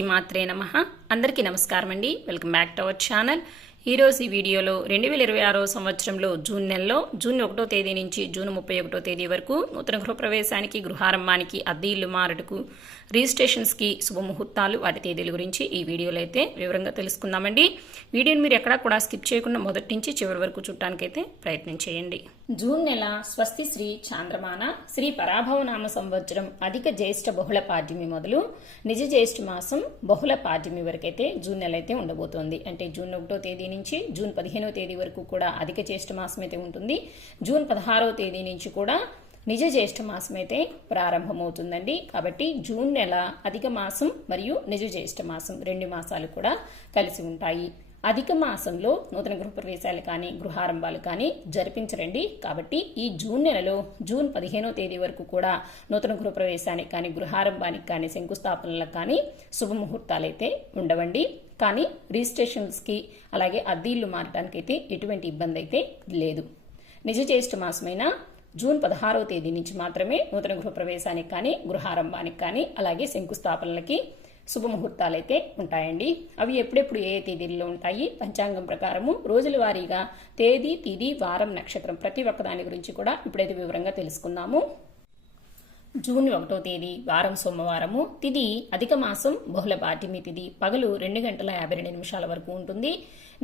శ్రీమాత్రే నమః. అందరికీ నమస్కారం అండి. Welcome back to our channel. ఈరోజు ఈ వీడియోలో 2026 సంవత్సరంలో జూన్ నెలలో జూన్ 1వ తేదీ నుంచి జూన్ 31వ తేదీ వరకు నూతన గృహప్రవేశానికి, గృహారంభానికి, అద్దె ఇల్లు మారటకు, రిజిస్ట్రేషన్స్కి శుభముహూర్తాలు, వాటి తేదీల గురించి ఈ వీడియోలో అయితే వివరంగా తెలుసుకుందామండి. వీడియోని మీరు ఎక్కడా కూడా స్కిప్ చేయకుండా మొదటి నుంచి చివరి వరకు చూడటానికైతే ప్రయత్నం చేయండి. జూన్ నెల స్వస్తి శ్రీ చాంద్రమాన శ్రీ పరాభవనామ సంవత్సరం అధిక జ్యేష్ఠ బహుళ పాడ్యమి మొదలు నిజ జ్యేష్ఠ మాసం బహుళ పాడ్యమి వరకైతే జూన్ నెల అయితే ఉండబోతోంది. అంటే జూన్ 1వ తేదీ నుంచి జూన్ 15వ తేదీ వరకు కూడా అధిక జ్యేష్ఠ మాసం అయితే ఉంటుంది. జూన్ 16వ తేదీ నుంచి కూడా నిజ జ్యేష్ఠ మాసం అయితే ప్రారంభమవుతుందండి. కాబట్టి జూన్ నెల అధిక మాసం మరియు నిజ జ్యేష్ఠ మాసం 2 మాసాలు కూడా కలిసి ఉంటాయి. అధిక మాసంలో నూతన గృహప్రవేశాలు కానీ గృహారంభాలు కానీ జరిపించరండి. కాబట్టి ఈ జూన్ నెలలో జూన్ 15వ తేదీ వరకు కూడా నూతన గృహప్రవేశానికి కానీ గృహారంభానికి కానీ శంకుస్థాపనలకు కానీ శుభముహూర్తాలు అయితే ఉండవండి. కానీ రిజిస్ట్రేషన్స్కి అలాగే అద్దె ఇల్లు మారటానికి అయితే ఎటువంటి ఇబ్బంది అయితే లేదు. నిజ జ్యేష్ఠ మాసమైన జూన్ 16వ తేదీ నుంచి మాత్రమే నూతన గృహప్రవేశానికి కానీ గృహారంభానికి కానీ అలాగే శంకుస్థాపనలకి శుభముహూర్తాలైతే ఉంటాయండి. అవి ఎప్పుడెప్పుడు ఏ తేదీల్లో ఉంటాయి, పంచాంగం ప్రకారము రోజుల వారీగా తేదీ, తిథి, వారం, నక్షత్రం ప్రతి ఒక్కదాని గురించి కూడా ఇప్పుడైతే వివరంగా తెలుసుకుందాము. జూన్ 1వ తేదీ వారం సోమవారము, తిథి అధిక మాసం బహుళ పాడ్యమి తిథి పగలు 2:52 వరకు ఉంటుంది.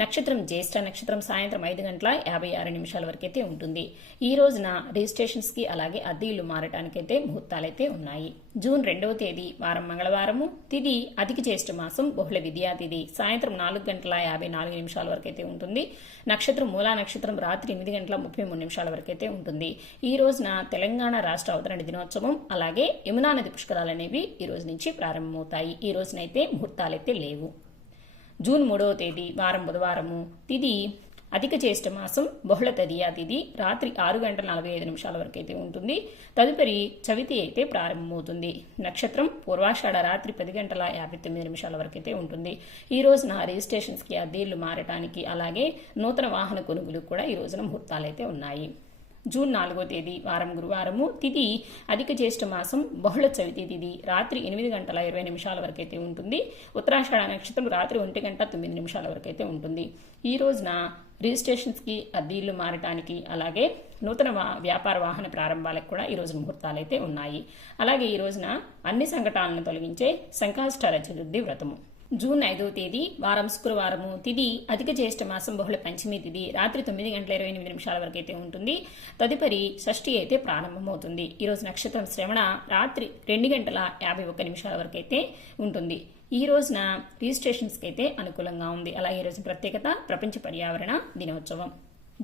నక్షత్రం జ్యేష్ఠ నక్షత్రం సాయంత్రం 5:56 వరకైతే ఉంటుంది. ఈ రోజున రిజిస్ట్రేషన్స్ కి అలాగే అద్దె ఇల్లు మారటానికైతే ముహూర్తాలైతే ఉన్నాయి. జూన్ 2వ తేదీ వారం మంగళవారము, తిథి అధిక జ్యేష్ఠ మాసం బహుళ విద్యా తిథి సాయంత్రం 4:54 వరకైతే ఉంటుంది. నక్షత్రం మూలా నక్షత్రం రాత్రి 8:33 వరకైతే ఉంటుంది. ఈ రోజున తెలంగాణ రాష్ట్ర అవతరణ దినోత్సవం అలాగే యమునా నది పుష్కరాలు అనేవి ఈ రోజు నుంచి ప్రారంభమవుతాయి. ఈ రోజునైతే ముహూర్తాలైతే లేవు. జూన్ 3వ తేదీ వారం బుధవారము, తిథి అధిక జ్యేష్ఠ మాసం బహుళ తదియా తిథి రాత్రి 6:45 వరకైతే ఉంటుంది. తదుపరి చవితి అయితే ప్రారంభమవుతుంది. నక్షత్రం పూర్వాషాఢ రాత్రి 10:59 వరకైతే ఉంటుంది. ఈ రోజున రిజిస్ట్రేషన్స్ కి అద్దె ఇల్లు మారటానికి అలాగే నూతన వాహన కొనుగోలు కూడా ఈ రోజున ముహూర్తాలైతే ఉన్నాయి. జూన్ 4వ తేదీ వారం గురువారము, తిథి అధిక జ్యేష్ఠ మాసం బహుళ చవితి తిథి రాత్రి 8:20 వరకైతే ఉంటుంది. ఉత్తరాషాఢ నక్షత్రం రాత్రి 1:09 వరకైతే ఉంటుంది. ఈ రోజున రిజిస్ట్రేషన్స్ కి అద్దె ఇల్లు మారటానికి అలాగే నూతన వ్యాపార వాహన ప్రారంభాలకు కూడా ఈ రోజు ముహూర్తాలు అయితే ఉన్నాయి. అలాగే ఈ రోజున అన్ని సంకటాలను తొలగించే సంకష్టార చతుర్థి వ్రతము. జూన్ 5వ తేదీ వారం శుక్రవారము, తిథి అధిక జ్యేష్ఠ మాసం బహుళ పంచమి తిథి రాత్రి 9:28 వరకైతే ఉంటుంది. తదుపరి షష్ఠి అయితే ప్రారంభమవుతుంది. ఈ రోజు నక్షత్రం శ్రవణ రాత్రి 2:51 వరకైతే ఉంటుంది. ఈ రోజున రిజిస్ట్రేషన్స్కి అయితే అనుకూలంగా ఉంది. అలాగే ఈ రోజు ప్రత్యేకత ప్రపంచ పర్యావరణ దినోత్సవం.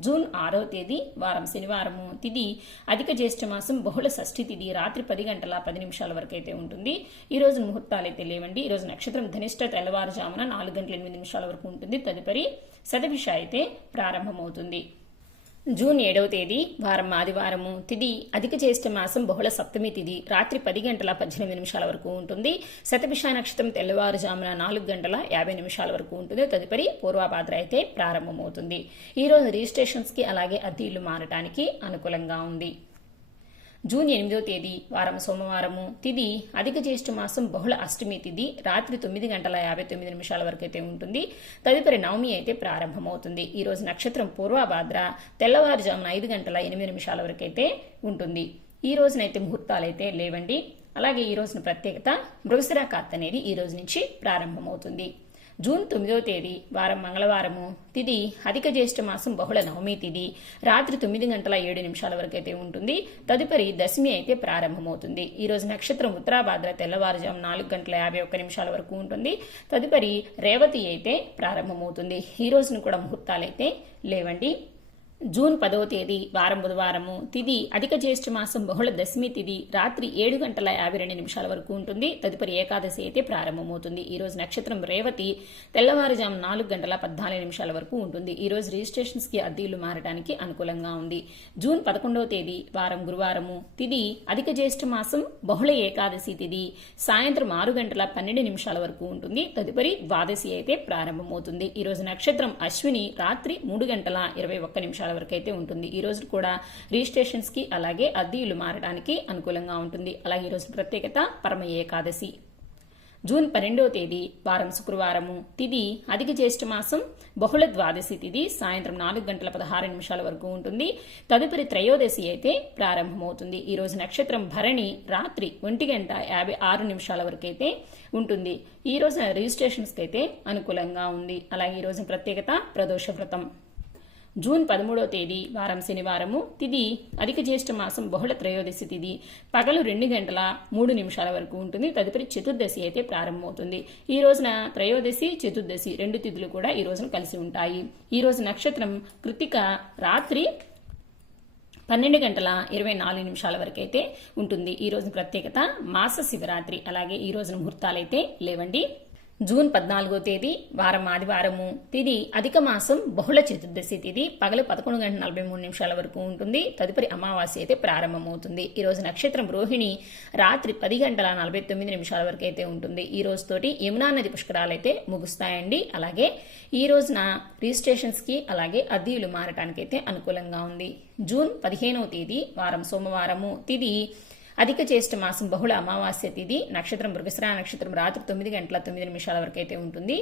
జూన్ 6వ తేదీ వారం శనివారము, తిథి అధిక జ్యేష్ఠ మాసం బహుళ షష్ఠి తిథి రాత్రి 10:10 వరకైతే ఉంటుంది. ఈ రోజు ముహూర్తాలైతే లేవండి. ఈ రోజు నక్షత్రం ధనిష్ట తెల్లవారుజామున 4:08 వరకు ఉంటుంది. తదుపరి శతభిష అయితే ప్రారంభమవుతుంది. జూన్ 7వ తేదీ వారం ఆదివారము, తిథి అధిక జ్యేష్ఠ మాసం బహుళ సప్తమి తిథి రాత్రి 10:18 వరకు ఉంటుంది. శతభిష నక్షత్రం తెల్లవారుజామున 4:50 వరకు ఉంటుంది. తదుపరి పూర్వభాద్ర అయితే ప్రారంభమవుతుంది. ఈ రోజు రిజిస్ట్రేషన్స్ కి అలాగే అద్దె ఇల్లు మారటానికి అనుకూలంగా ఉంది. జూన్ 8వ తేదీ వారం సోమవారము, తిథి అధిక జ్యేష్ఠ మాసం బహుళ అష్టమి తిథి రాత్రి 9:59 వరకైతే ఉంటుంది. తదుపరి నవమి అయితే ప్రారంభమవుతుంది. ఈ రోజు నక్షత్రం పూర్వభాద్ర తెల్లవారుజామున 5:08 వరకైతే ఉంటుంది. ఈ రోజునైతే ముహూర్తాలైతే లేవండి. అలాగే ఈ రోజున ప్రత్యేకత మృగశిర కార్తె అనేది ఈ రోజు నుంచి ప్రారంభమవుతుంది. జూన్ 9వ తేదీ వారం మంగళవారము, తిథి అధిక జ్యేష్ఠ మాసం బహుళ నవమి తిథి రాత్రి 9:07 వరకైతే ఉంటుంది. తదుపరి దశమి అయితే ప్రారంభమవుతుంది. ఈ రోజు నక్షత్రం ఉత్తరాభాద్ర తెల్లవారుజాము 4:51 వరకు ఉంటుంది. తదుపరి రేవతి అయితే ప్రారంభమవుతుంది. ఈ రోజున కూడా ముహూర్తాలైతే లేవండి. జూన్ 10వ తేదీ వారం బుధవారము, తిథి అధిక జ్యేష్ఠ మాసం బహుళ దశమి తిథి రాత్రి 7:52 వరకు ఉంటుంది. తదుపరి ఏకాదశి అయితే ప్రారంభమవుతుంది. ఈ రోజు నక్షత్రం రేవతి తెల్లవారుజాము 4:14 వరకు ఉంటుంది. ఈ రోజు రిజిస్ట్రేషన్స్ కి అద్దె ఇల్లు మారడానికి అనుకూలంగా ఉంది. జూన్ 11వ తేదీ వారం గురువారము, తిథి అధిక జ్యేష్ఠ మాసం బహుళ ఏకాదశి తిథి సాయంత్రం 6:12 వరకు ఉంటుంది. తదుపరి ద్వాదశి అయితే ప్రారంభమవుతుంది. ఈ రోజు నక్షత్రం అశ్విని రాత్రి 3:21 వరకైతే ఉంటుంది. ఈ రోజు కూడా రిజిస్ట్రేషన్స్ కి అలాగే అద్దె ఇల్లు మారడానికి అనుకూలంగా ఉంటుంది. అలాగే ఈ రోజు ప్రత్యేకత పరమ ఏకాదశి. జూన్ 12వ తేదీ వారం శుక్రవారము, తిథి అధిక జ్యేష్ఠ మాసం, బహుళ ద్వాదశి తిథి సాయంత్రం 4:16 వరకు ఉంటుంది. తదుపరి త్రయోదశి అయితే ప్రారంభమవుతుంది. ఈ రోజు నక్షత్రం భరణి, రాత్రి 1:56 వరకు అయితే ఉంటుంది. ఈ రోజున రిజిస్ట్రేషన్స్కి అయితే అనుకూలంగా ఉంది. అలాగే ఈ రోజు ప్రత్యేకత ప్రదోష వ్రతం. జూన్ 13వ తేదీ వారం శనివారము, తిథి అధిక జ్యేష్ఠ మాసం, బహుళ త్రయోదశి తిథి పగలు 2:03 వరకు ఉంటుంది. తదుపరి చతుర్దశి అయితే ప్రారంభమవుతుంది. ఈ రోజున త్రయోదశి, చతుర్దశి రెండు తిథులు కూడా ఈ రోజున కలిసి ఉంటాయి. ఈ రోజు నక్షత్రం కృత్తిక, రాత్రి 12:24 వరకు అయితే ఉంటుంది. ఈ రోజు ప్రత్యేకత మాస శివరాత్రి. అలాగే ఈ రోజున ముహూర్తాలైతే లేవండి. జూన్ 14వ తేదీ వారం ఆదివారము, తిథి అధిక మాసం, బహుళ చతుర్దశి తిథి పగలు 11:43 వరకు ఉంటుంది. తదుపరి అమావాస్య అయితే ప్రారంభమవుతుంది. ఈ రోజు నక్షత్రం రోహిణి, రాత్రి 10:49 వరకు అయితే ఉంటుంది. ఈ రోజుతోటి యమునా నది పుష్కరాలు అయితే ముగుస్తాయండి. అలాగే ఈ రోజున రిజిస్ట్రేషన్స్ కి అలాగే అద్దీలు మారటానికైతే అనుకూలంగా ఉంది. జూన్ 15వ తేదీ వారం సోమవారము, తిథి అధిక జ్యేష్ఠ మాసం, బహుళ అమావాస్య తిథి నక్షత్రం మృగశిర నక్షత్రం రాత్రి 9:09 వరకు అయితే ఉంటుంది.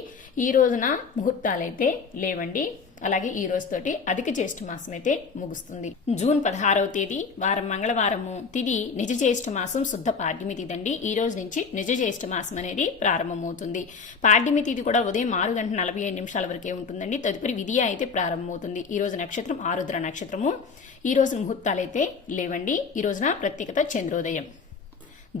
ఈ రోజున ముహూర్తాలైతే లేవండి. అలాగే ఈ రోజుతోటి అధిక జ్యేష్ఠ మాసం అయితే ముగుస్తుంది. జూన్ 16వ తేదీ వారం మంగళవారము, తిథి నిజ జ్యేష్ఠ మాసం, శుద్ధ పాడ్యమి తిథి అండి. ఈ రోజు నుంచి నిజ జ్యేష్ఠ మాసం అనేది ప్రారంభమవుతుంది. పాడ్యమి తిథి కూడా ఉదయం 6:45 వరకే ఉంటుందండి. తదుపరి విధియ అయితే ప్రారంభమవుతుంది. ఈ రోజు నక్షత్రం ఆరుద్ర నక్షత్రము. ఈ రోజు ముహూర్తాలైతే లేవండి. ఈ రోజున ప్రత్యేకత చంద్రోదయం.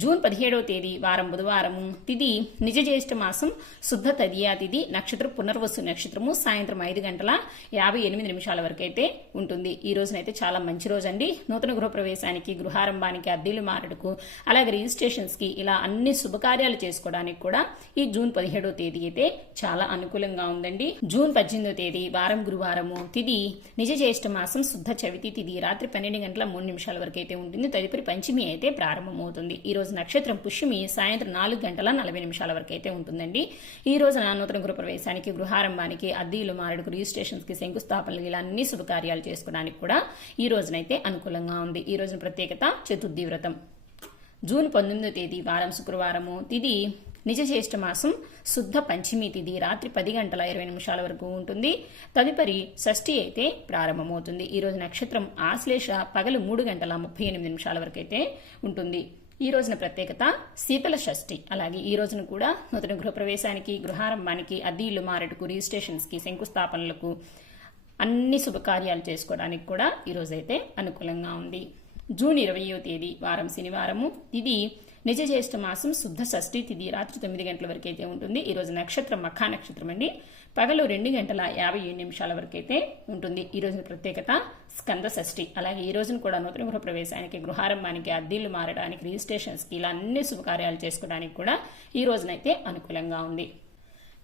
జూన్ 17వ తేదీ వారం బుధవారము, తిథి నిజ జ్యేష్ఠ మాసం, శుద్ధ తదియా తిథి నక్షత్రం పునర్వసు నక్షత్రము సాయంత్రం 5:58 వరకు అయితే ఉంటుంది. ఈ రోజునైతే చాలా మంచి రోజు అండి. నూతన గృహప్రవేశానికి, గృహారంభానికి, అద్దెలు మారడుకు, అలాగే రిజిస్ట్రేషన్స్ కి ఇలా అన్ని శుభకార్యాలు చేసుకోవడానికి కూడా ఈ జూన్ 17వ తేదీ అయితే చాలా అనుకూలంగా ఉందండి. జూన్ 18వ తేదీ వారం గురువారము, తిథి నిజ జ్యేష్ఠ మాసం, శుద్ధ చవితి తిథి రాత్రి 12:03 వరకు అయితే ఉంటుంది. తదుపరి పంచమి అయితే ప్రారంభమవుతుంది. ఈ రోజు నక్షత్రం పుష్యమి సాయంత్రం 4:40 వరకు అయితే ఉంటుందండి. ఈ రోజున నూతన గృహప్రవేశానికి, గృహారంభానికి, అద్దీలు మారడుకు, రిజిస్ట్రేషన్స్ కి, శంకుస్థాపనలు ఇలా అన్ని శుభకార్యాలు చేసుకోవడానికి కూడా ఈ రోజునైతే అనుకూలంగా ఉంది. ఈ రోజున ప్రత్యేకత చతుర్థి వ్రతం. జూన్ 19వ తేదీ వారం శుక్రవారము, తిథి నిజ జ్యేష్ఠ మాసం, శుద్ధ పంచమి తిథి రాత్రి 10:20 వరకు ఉంటుంది. తదుపరి షష్ఠి అయితే ప్రారంభమవుతుంది. ఈ రోజు నక్షత్రం ఆశ్లేష పగలు 3:38 వరకు అయితే ఉంటుంది. ఈ రోజున ప్రత్యేకత శీతల షష్ఠి. అలాగే ఈ రోజున కూడా నూతన గృహప్రవేశానికి, గృహారంభానికి, అద్దీలు మారడుకు, రిజిస్ట్రేషన్స్ కి, శంకుస్థాపనలకు అన్ని శుభకార్యాలు చేసుకోవడానికి కూడా ఈ రోజైతే అనుకూలంగా ఉంది. జూన్ 20వ తేదీ వారం శనివారము, ఇది నిజ జ్యేష్ఠ మాసం, శుద్ధ షష్ఠి తిథి రాత్రి 9 వరకు అయితే ఉంటుంది. ఈ రోజు నక్షత్రం మఖా నక్షత్రం అండి. పగలు 2:57 వరకు అయితే ఉంటుంది. ఈ రోజున ప్రత్యేకత స్కంద షష్ఠి. అలాగే ఈ రోజున కూడా నూతన గృహ ప్రవేశానికి, గృహారంభానికి, అద్దీళ్లు మారడానికి, రిజిస్ట్రేషన్స్ కి ఇలా అన్ని శుభకార్యాలు చేసుకోవడానికి కూడా ఈ రోజునైతే అనుకూలంగా ఉంది.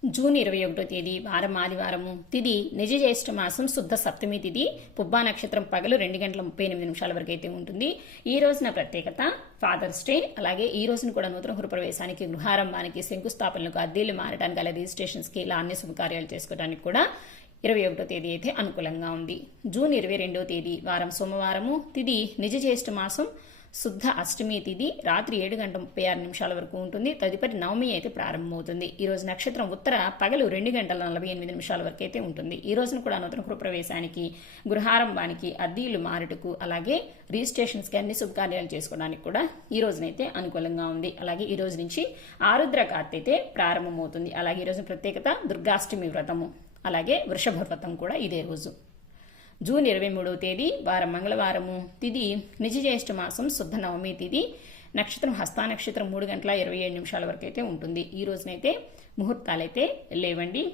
జూన్ 21వ తేదీ వారం ఆదివారము, తిథి నిజ జ్యేష్ఠ మాసం, శుద్ధ సప్తమి తిథి పుబ్బా నక్షత్రం పగలు 2:38 వరకు అయితే ఉంటుంది. ఈ రోజున ప్రత్యేకత ఫాదర్స్ డే. అలాగే ఈ రోజున కూడా నూతన గృహప్రవేశానికి, గృహారంభానికి, శంకుస్థాపనలకు, అద్దెలు మారడానికి, అలాగే రిజిస్ట్రేషన్స్ కి ఇలా అన్ని శుభకార్యాలు చేసుకోవడానికి కూడా 21వ తేదీ అయితే అనుకూలంగా ఉంది. జూన్ 22వ తేదీ వారం సోమవారము, తిథి నిజ జ్యేష్ఠ మాసం, శుద్ధ అష్టమి తిథి రాత్రి 7:36 వరకు ఉంటుంది. తదుపరి నవమి అయితే ప్రారంభమవుతుంది. ఈ రోజు నక్షత్రం ఉత్తర పగలు 2:48 వరకు అయితే ఉంటుంది. ఈ రోజున కూడా నూతన గృహప్రవేశానికి, గృహారంభానికి, అద్దీలు మారుటకు, అలాగే రిజిస్ట్రేషన్స్ కి అన్ని శుభకార్యాలు చేసుకోవడానికి కూడా ఈ రోజునైతే అనుకూలంగా ఉంది. అలాగే ఈ రోజు నుంచి ఆరుద్ర కార్తె అయితే ప్రారంభమవుతుంది. అలాగే ఈ రోజు ప్రత్యేకత దుర్గాష్టమి వ్రతము, అలాగే వృషభ వ్రతం కూడా ఇదే రోజు. జూన్ 23వ తేదీ వారం మంగళవారము, తిథి నిజ జ్యేష్ఠ మాసం, శుద్ధ నవమి తిథి నక్షత్రం హస్త నక్షత్రం 3:27 వరకు అయితే ఉంటుంది. ఈ రోజునైతే ముహూర్తాలైతే లేవండి.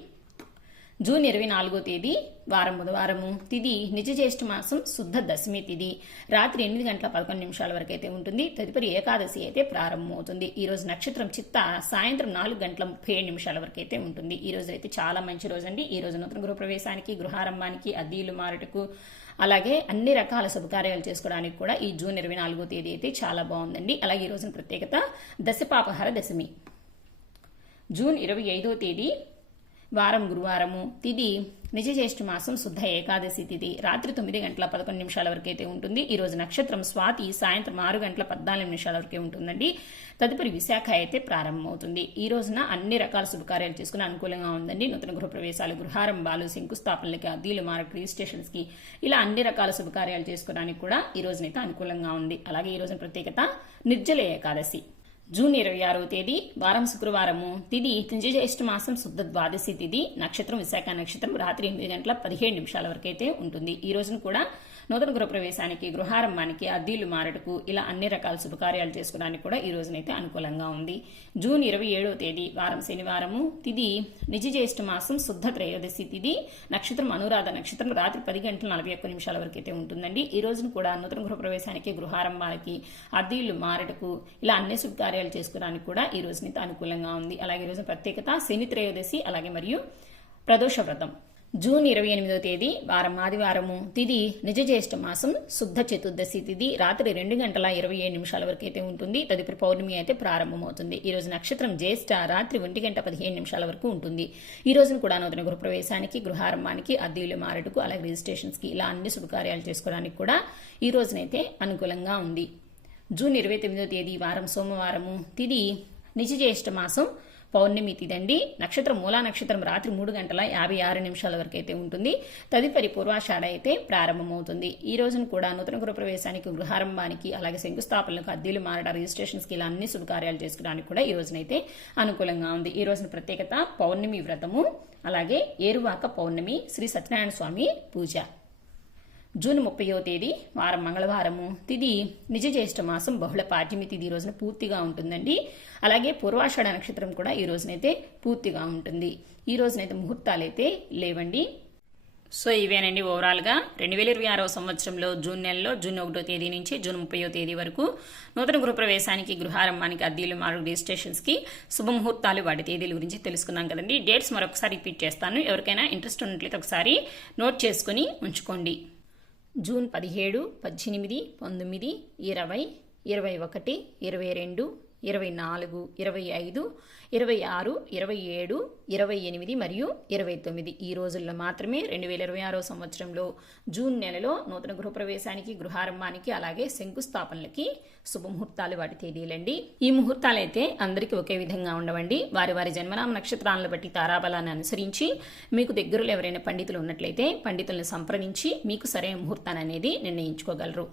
జూన్ 24వ తేదీ వారం బుధవారము, తిథి నిజ జ్యేష్ఠ మాసం, శుద్ధ దశమి తిథి రాత్రి 8:11 వరకు అయితే ఉంటుంది. తదుపరి ఏకాదశి అయితే ప్రారంభమవుతుంది. ఈ రోజు నక్షత్రం చిత్త సాయంత్రం 4:37 వరకు అయితే ఉంటుంది. ఈ రోజు అయితే చాలా మంచి రోజు అండి. ఈ రోజు నూతన గృహప్రవేశానికి, గృహారంభానికి, అద్దీలు మారటకు, అలాగే అన్ని రకాల శుభకార్యాలు చేసుకోవడానికి కూడా ఈ జూన్ 24వ తేదీ అయితే చాలా బాగుందండి. అలాగే ఈ రోజున ప్రత్యేకత దశపాపహర దశమి. జూన్ 25వ తేదీ వారం గురువారము, తిథి నిజ జ్యేష్ఠ మాసం శుద్ధ ఏకాదశి తిథి రాత్రి 9:11 వరకు అయితే ఉంటుంది. ఈ రోజు నక్షత్రం స్వాతి సాయంత్రం 6:14 వరకే ఉంటుందండి. తదుపరి విశాఖ అయితే ప్రారంభమవుతుంది. ఈ రోజున అన్ని రకాల శుభకార్యాలు చేసుకుని అనుకూలంగా ఉందండి. నూతన గృహ ప్రవేశాలు, గృహారంభాలు, శంకుస్థాపనలకి, అద్దీలు మార్క్ రిజిస్ట్రేషన్స్ కి ఇలా అన్ని రకాల శుభకార్యాలు చేసుకోవడానికి కూడా ఈ రోజునైతే అనుకూలంగా ఉంది. అలాగే ఈ రోజున ప్రత్యేకత నిర్జల ఏకాదశి. జూన్ 26వ తేదీ వారం శుక్రవారము. తిథి నిజ జ్యేష్ఠ మాసం శుద్ధ ద్వాదశి తిథి. నక్షత్రం విశాఖ నక్షత్రం. రాత్రి 8:17 వరకు అయితే ఉంటుంది. ఈ రోజున కూడా నూతన గృహ ప్రవేశానికి, గృహారంభానికి, అద్దీలు మారటకు ఇలా అన్ని రకాల శుభకార్యాలు చేసుకోవడానికి కూడా ఈ రోజునైతే అనుకూలంగా ఉంది. జూన్ 27వ తేదీ వారం శనివారము. తిథి నిజ జ్యేష్ఠ మాసం శుద్ధ త్రయోదశి తిథి. నక్షత్రం అనురాధ నక్షత్రం. రాత్రి 10:41 వరకు అయితే ఉంటుందండి. ఈ రోజున కూడా నూతన గృహ ప్రవేశానికి, గృహారంభానికి, అద్దీలు మారటకు ఇలా అన్ని శుభకార్యాలు చేసుకోవడానికి కూడా ఈ రోజునైతే అనుకూలంగా ఉంది. అలాగే ఈ రోజు ప్రత్యేకత శని త్రయోదశి అలాగే మరియు ప్రదోష వ్రతం. జూన్ 28వ తేదీ వారం ఆదివారము. తిథి నిజ జ్యేష్ఠ మాసం శుద్ధ చతుర్దశి తిథి. రాత్రి 2:27 వరకు అయితే ఉంటుంది. తదుపరి పౌర్ణమి అయితే ప్రారంభమవుతుంది. ఈ రోజు నక్షత్రం జ్యేష్ఠ. రాత్రి 1:15 వరకు ఉంటుంది. ఈ రోజున కూడా నూతన గృహ ప్రవేశానికి, గృహారంభానికి, అద్దీలు మారటకు అలాగే రిజిస్ట్రేషన్స్ కి ఇలా అన్ని శుభకార్యాలు చేసుకోవడానికి కూడా ఈ రోజునైతే అనుకూలంగా ఉంది. జూన్ 29వ తేదీ వారం సోమవారము. తిథి నిజ జ్యేష్ఠ మాసం పౌర్ణమి తిథండి. నక్షత్రం మూలా నక్షత్రం. రాత్రి 3:56 వరకు అయితే ఉంటుంది. తదుపరి పూర్వాషాఢ అయితే ప్రారంభమవుతుంది. ఈ రోజున కూడా నూతన గృహ ప్రవేశానికి, గృహారంభానికి అలాగే శంకుస్థాపనలకు, అద్దీలు మారట, రిజిస్ట్రేషన్స్ కి ఇలా అన్ని శుభకార్యాలు చేసుకోవడానికి కూడా ఈ రోజునైతే అనుకూలంగా ఉంది. ఈ రోజున ప్రత్యేకత పౌర్ణమి వ్రతము అలాగే ఏరువాక పౌర్ణమి, శ్రీ సత్యనారాయణ స్వామి పూజ. జూన్ 30వ తేదీ వారం మంగళవారము. తిథి నిజ జ్యేష్ఠ మాసం బహుళ పాడ్యమి తిథి. ఈ రోజున పూర్తిగా ఉంటుందండి. అలాగే పూర్వాషాఢ నక్షత్రం కూడా ఈ రోజునైతే పూర్తిగా ఉంటుంది. ఈ రోజునైతే ముహూర్తాలైతే లేవండి. సో ఇవేనండి ఓవరాల్గా 2026వ సంవత్సరంలో జూన్ నెలలో జూన్ 1వ తేదీ నుంచి జూన్ 30వ తేదీ వరకు నూతన గృహప్రవేశానికి, గృహారంభానికి, అద్దీలు మార్క్ రిజిస్ట్రేషన్స్కి శుభముహూర్తాలు, వాటి తేదీల గురించి తెలుసుకున్నాం కదండి. డేట్స్ మరొకసారి రిపీట్ చేస్తాను. ఎవరికైనా ఇంట్రెస్ట్ ఉన్నట్లయితే ఒకసారి నోట్ చేసుకుని ఉంచుకోండి. జూన్ 17, 18, 19, 20, 21, 22, 24, 25, 26, 27, 28 మరియు 29 ఈ రోజుల్లో మాత్రమే 2026వ సంవత్సరంలో జూన్ నెలలో నూతన గృహప్రవేశానికి, గృహారంభానికి అలాగే శంకుస్థాపనలకి శుభముహూర్తాలు, వాటి తేదీలండి. ఈ ముహూర్తాలైతే అందరికీ ఒకే విధంగా ఉండవండి. వారి వారి జన్మనామ నక్షత్రాలను బట్టి తారాబలాన్ని అనుసరించి మీకు దగ్గరలో ఎవరైనా పండితులు ఉన్నట్లయితే పండితులను సంప్రదించి మీకు సరైన ముహూర్తాన్ని అనేది నిర్ణయించుకోగలరు.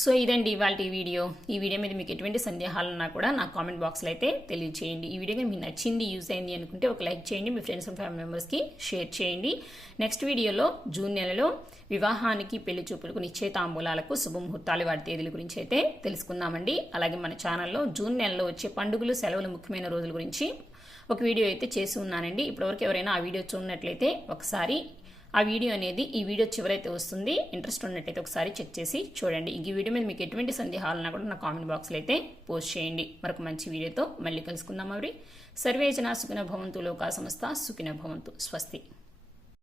సో ఇదండి ఇవాళ వీడియో. ఈ వీడియో మీద మీకు ఎటువంటి సందేహాలు ఉన్నా కూడా నా కామెంట్ బాక్స్లో అయితే తెలియజేయండి. ఈ వీడియో మీకు నచ్చింది, యూజ్ అయింది అనుకుంటే ఒక లైక్ చేయండి. మీ ఫ్రెండ్స్ అండ్ ఫ్యామిలీ మెంబర్స్కి షేర్ చేయండి. నెక్స్ట్ వీడియోలో జూన్ నెలలో వివాహానికి, పెళ్లి చూపులకు, నిశ్చయితాంబూలాలకు శుభముహూర్తాలు, వాటి తేదీల గురించి అయితే తెలుసుకుందామండి. అలాగే మన ఛానల్లో జూన్ నెలలో వచ్చే పండుగలు, సెలవులు, ముఖ్యమైన రోజుల గురించి ఒక వీడియో అయితే చేసి ఉన్నానండి. ఇప్పటివరకు ఎవరైనా ఆ వీడియో చూడనట్లయితే ఒకసారి ఆ వీడియో అనేది ఈ వీడియో చివరైతే వస్తుంది. ఇంట్రెస్ట్ ఉన్నట్టయితే ఒకసారి చెక్ చేసి చూడండి. ఈ వీడియో మీద మీకు ఎటువంటి సందేహాలున్నా కూడా నా కామెంట్ బాక్స్లో అయితే పోస్ట్ చేయండి. మరొక మంచి వీడియోతో మళ్ళీ కలుసుకుందాం. మరి సర్వే జనా సుఖినో భవంతు, లోకా సమస్త సుఖినో భవంతు. స్వస్తి.